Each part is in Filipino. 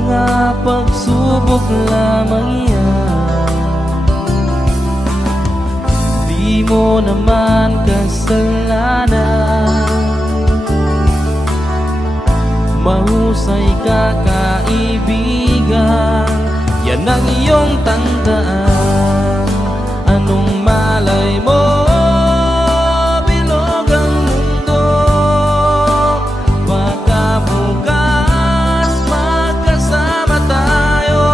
mga pagsubok lamang yan. Di mo naman kasalanan, mahusay ka kaibigan, yan ang iyong tandaan. Anong malay mo, bilog ang mundo, baka bukas magkasama tayo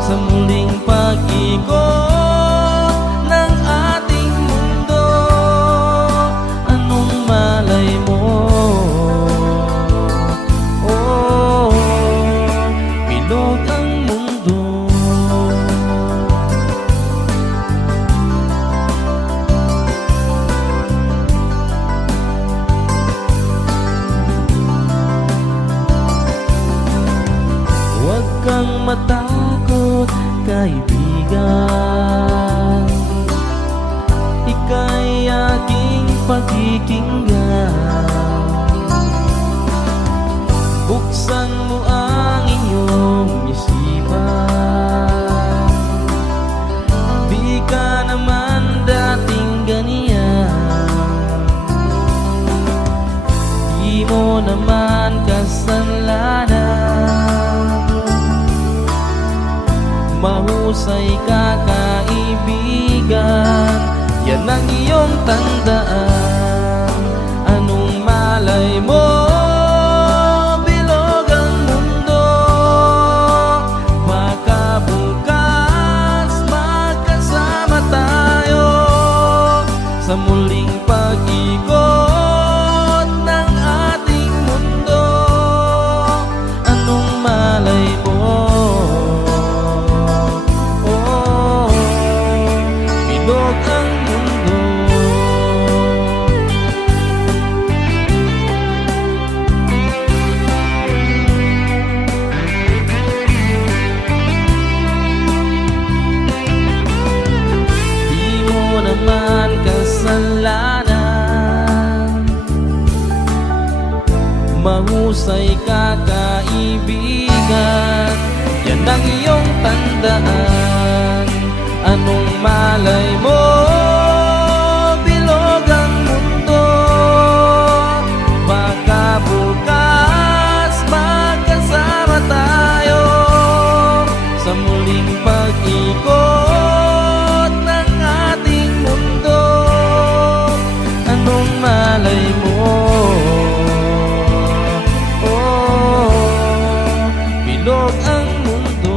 sa muling pag-ikot ng ating mundo. Anong malay mo, bilog ang mundo. Huwag kang matakot, kaibigan, ika'y aking pakikinggan. Buksan mo ang iyong isipan, di ka naman dating ganyan. Di mo naman kasalanan, mahusay ka kaibigan, yan ang iyong tandaan. Anong malay mo, bilog ang mundo, baka bukas magkasama tayo sa muling pag-ikot ng ating mundo. Anong malay mo, bilog ang mundo. Di mo naman kasalanan, mahusay ka kaibigan, yan ang iyong tandaan. Anong malay mo, bilog ang mundo, baka bukas magkasama tayo sa muling pag-ikot ng ating mundo. Anong malay mo, bilog ang mundo.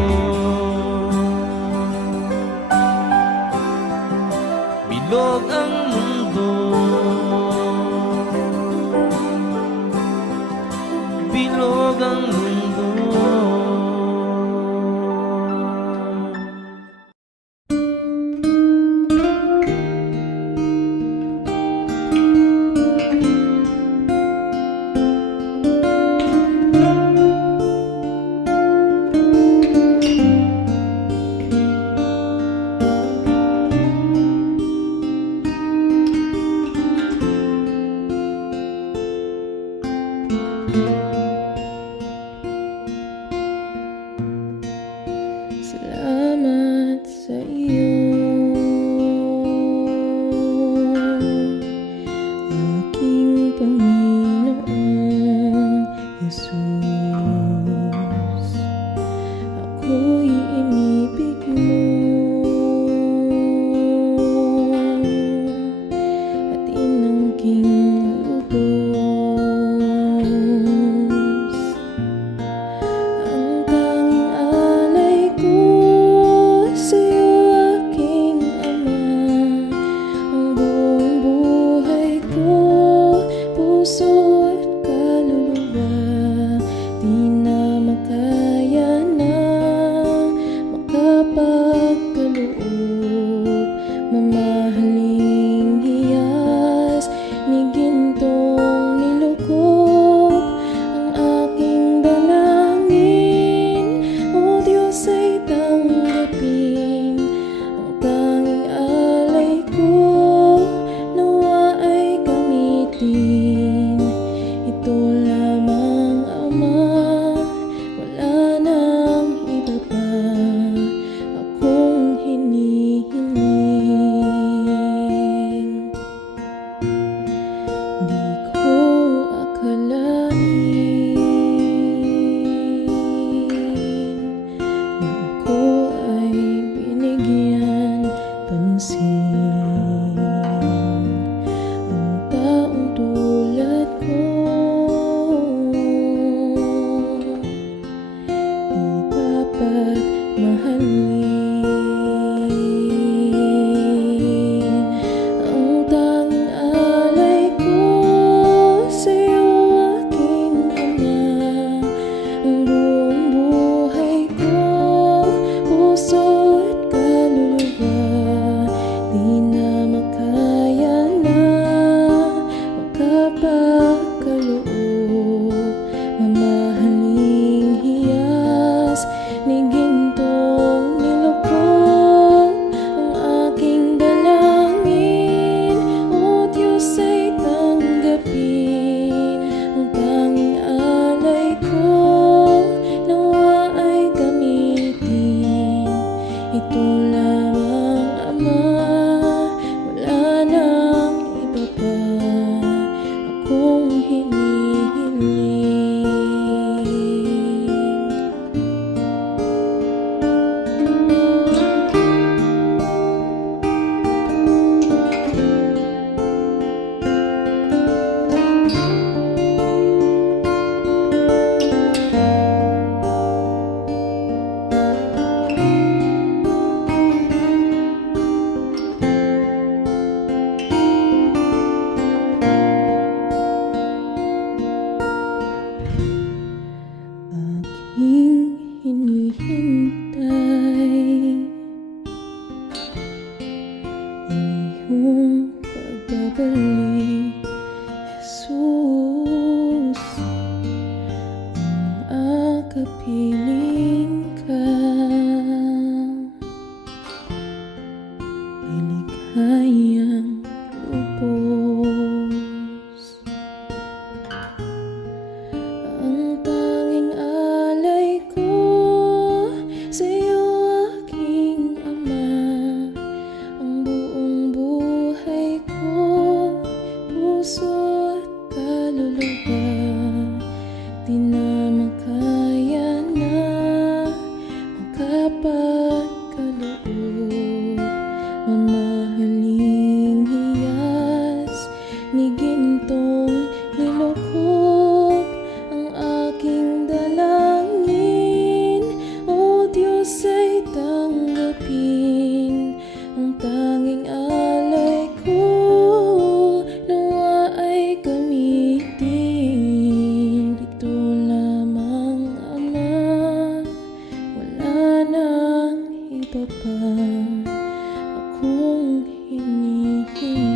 makapagkaloob. Mamahaling hiyas ni gintong nilukod ang aking dalangin. O Diyos ay tanggapin ang tanging alay ko, nawa ay gamitin. Ito lamang, Ama, wala nang iba pa akong hinihiling. Aking hinihintay ang iyong pagbabalik, Jesus. Ang akapiling ka ay ligayang lubos. Ang tanging alay ko sa'yo, aking Ama, ang buong buhay ko, puso at kaluluwa, di na makaya na makapagkaloob. Mamahaling hiyas ni gintong nilukod ang aking dalangin. O Diyos ay tanggapin ang tanging alay ko, nawa ay gamitin. Ito lamang, Ama, wala nang iba pa akong hinihiling.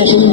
Show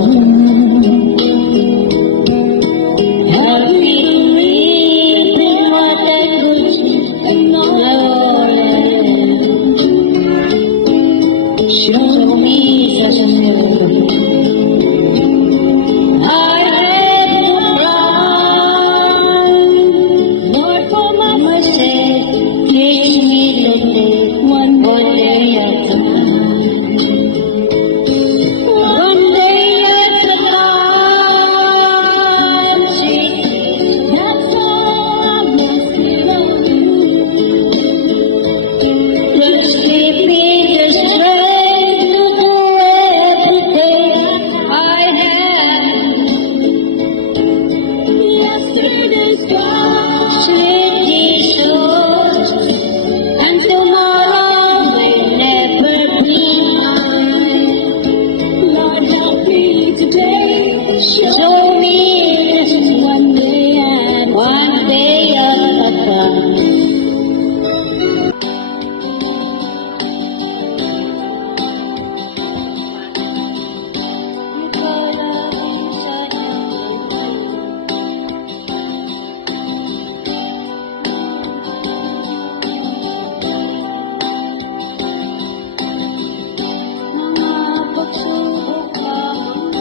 me just one day at a time. Mga pagsubok lamang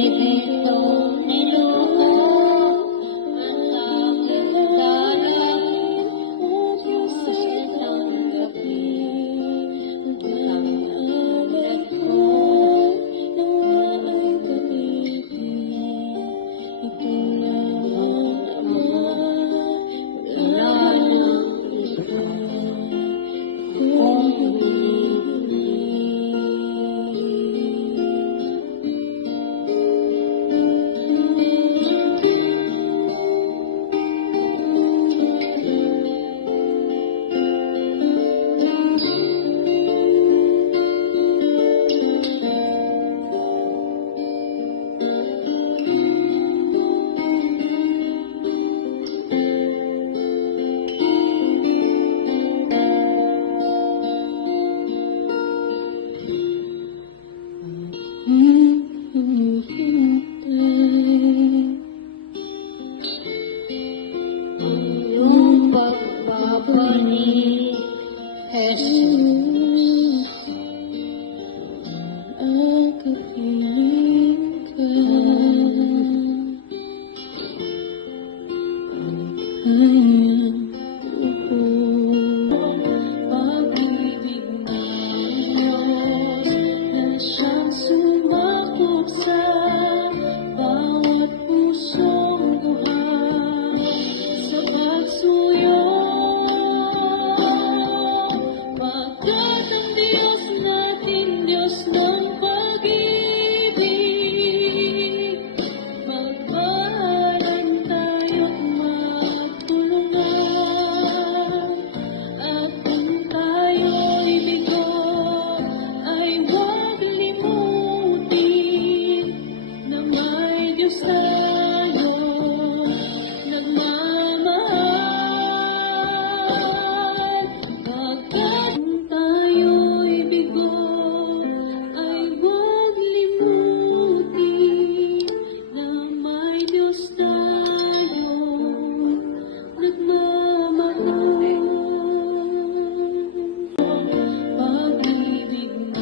Dito niluko ang aking dalang sa isang gabi. Pagkalat ko ay pag-ibig. Ito lamang Ama, wala nang iba kung hindi. iyong pagbabalik, Jesus. Ang kapiling ka hanggang dugo. Pag-ibig ng Diyos na siyang sumakop sa bawat pusong buhay sa pagsuyo. Pagkat ang Diyos natin, Diyos ng pag-ibig, magmahalan tayo't magtulungan. At kung tayo'y bigo, ay huwag limutin na may Diyos tayo nagmamahal. Pagkat kung tayo'y bigo, ay huwag limutin na may Diyos tayo nagmamahal. Pag-ibig ng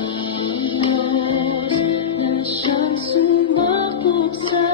Diyos na siyang sumakop sa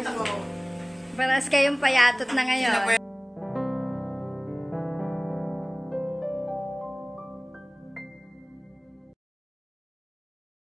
Nakita ko. Paras kayong payatot na ngayon.